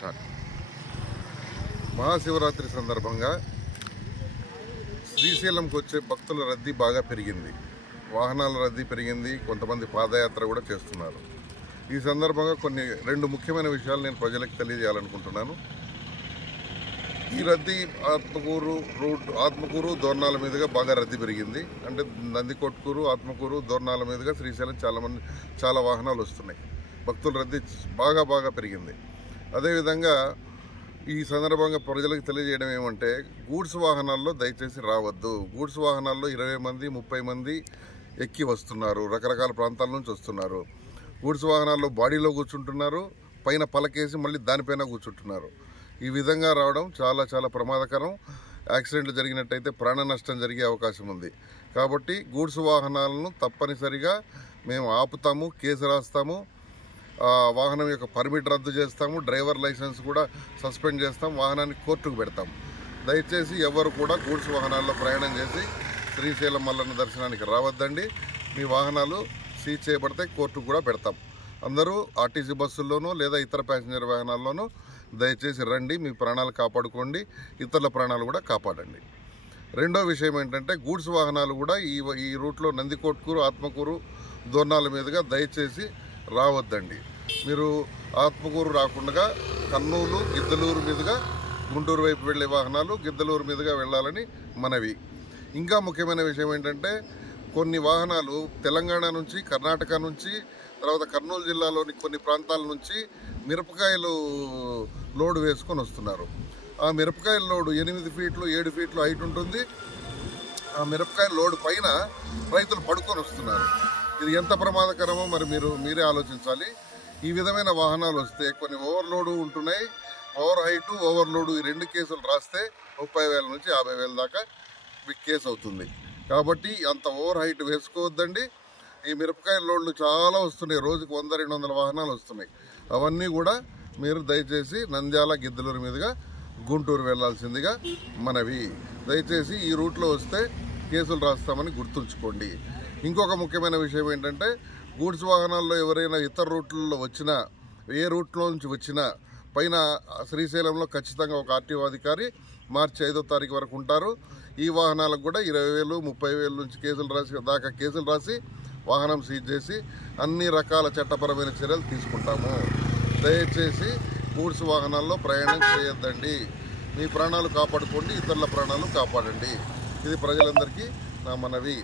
Start. Mahashivratri సందర్భంగా శ్రీశైలంకి వచ్చే భక్తుల రద్దీ బాగా పెరిగింది. వాహనాల రద్దీ పెరిగింది. కొంతమంది పాదయాత్ర కూడా చేస్తున్నారు. ఈ సందర్భంగా రెండు ముఖ్యమైన విషయాలు నేను ప్రజలకు తెలియజేయాలనుకుంటున్నాను. ఈ రద్దీ ఆత్మకూరు దోర్నాల మీదుగా బాగా రద్దీ పెరిగింది. అంటే నందికొట్కూరు, ఆత్మకూరు, దోర్నాల మీదుగా శ్రీశైలం చాలా వాహనాలు వస్తున్నాయి. భక్తుల రద్దీ బాగా పెరిగింది. అదేవిధంగా ఈ సందర్భంగా ప్రజలకు తెలియజేయడం ఏమంటే, గూడ్స్ వాహనాల్లో దయచేసి రావద్దు. గూడ్స్ వాహనాల్లో 20 మంది 30 మంది ఎక్కి వస్తున్నారు. రకరకాల ప్రాంతాల నుంచి వస్తున్నారు. గూడ్స్ వాహనాల్లో బాడీలో కూర్చుంటున్నారు, పైన పలకేసి మళ్ళీ దానిపైన కూర్చుంటున్నారు. ఈ విధంగా రావడం చాలా ప్రమాదకరం. యాక్సిడెంట్లు జరిగినట్టయితే ప్రాణ నష్టం జరిగే అవకాశం ఉంది. కాబట్టి గూడ్స్ వాహనాలను తప్పనిసరిగా మేము ఆపుతాము, కేసు రాస్తాము, వాహనం యొక్క పర్మిట్ రద్దు చేస్తాము, డ్రైవర్ లైసెన్స్ కూడా సస్పెండ్ చేస్తాం, వాహనాన్ని కోర్టుకు పెడతాం. దయచేసి ఎవరు కూడా గూడ్స్ వాహనాల్లో ప్రయాణం చేసి శ్రీశైలం మల్లన్న దర్శనానికి రావద్దండి. మీ వాహనాలు సీజ్ చేయబడితే కోర్టుకు కూడా పెడతాం. అందరూ ఆర్టీసీ బస్సుల్లోనూ లేదా ఇతర ప్యాసింజర్ వాహనాల్లోనూ దయచేసి రండి. మీ ప్రాణాలు కాపాడుకోండి, ఇతరుల ప్రాణాలు కూడా కాపాడండి. రెండో విషయం ఏంటంటే, గూడ్స్ వాహనాలు కూడా ఈ రూట్లో నందికొట్కూరు, ఆత్మకూరు, దోర్నాల మీదుగా దయచేసి రావద్దండి. మీరు ఆత్మకూరు రాకుండా కర్నూలు, గిద్దలూరు మీదుగా గుంటూరు వైపు వెళ్లే వాహనాలు గిద్దలూరు మీదుగా వెళ్ళాలని మనవి. ఇంకా ముఖ్యమైన విషయం ఏంటంటే, కొన్ని వాహనాలు తెలంగాణ నుంచి, కర్ణాటక నుంచి, తర్వాత కర్నూలు జిల్లాలోని కొన్ని ప్రాంతాల నుంచి మిరపకాయలు లోడ్ వేసుకొని వస్తున్నారు. ఆ మిరపకాయల లోడు 8 ఫీట్లు 7 ఫీట్లు హైట్ ఉంటుంది. ఆ మిరపకాయల లోడు పైన రైతులు పడుకొని వస్తున్నారు. ఇది ఎంత ప్రమాదకరమో మరి మీరే ఆలోచించాలి. ఈ విధమైన వాహనాలు వస్తే కొన్ని ఓవర్లోడు ఉంటున్నాయి. ఓవర్ హైటు, ఓవర్లోడు ఈ 2 కేసులు రాస్తే 30,000 నుంచి 50,000 దాకా మీకు కేసు అవుతుంది. కాబట్టి అంత ఓవర్ హైట్ వేసుకోవద్దండి. ఈ మిరపకాయల లోడ్లు చాలా వస్తున్నాయి. రోజుకు 100-200 వాహనాలు వస్తున్నాయి. అవన్నీ కూడా మీరు దయచేసి నంద్యాల, గిద్దలూరు మీదుగా గుంటూరు వెళ్లాల్సిందిగా మనవి. దయచేసి ఈ రూట్లో వస్తే కేసులు రాస్తామని గుర్తుంచుకోండి. ఇంకొక ముఖ్యమైన విషయం ఏంటంటే, గూడ్స్ వాహనాల్లో ఎవరైనా ఇతర రూట్లలో వచ్చినా, ఏ రూట్లో నుంచి వచ్చినా పైన శ్రీశైలంలో ఖచ్చితంగా ఒక ఆర్టీఓ అధికారి మార్చి 5వ తారీఖు వరకు ఉంటారు. ఈ వాహనాలకు కూడా 20,000 30,000 నుంచి కేసులు రాసి వాహనం సీజ్ చేసి అన్ని రకాల చట్టపరమైన చర్యలు తీసుకుంటాము. దయచేసి గూడ్స్ వాహనాల్లో ప్రయాణం చేయొద్దండి. మీ ప్రాణాలు కాపాడుకోండి, ఇతరుల ప్రాణాలు కాపాడండి. ఇది ప్రజలందరికీ నా మనవి.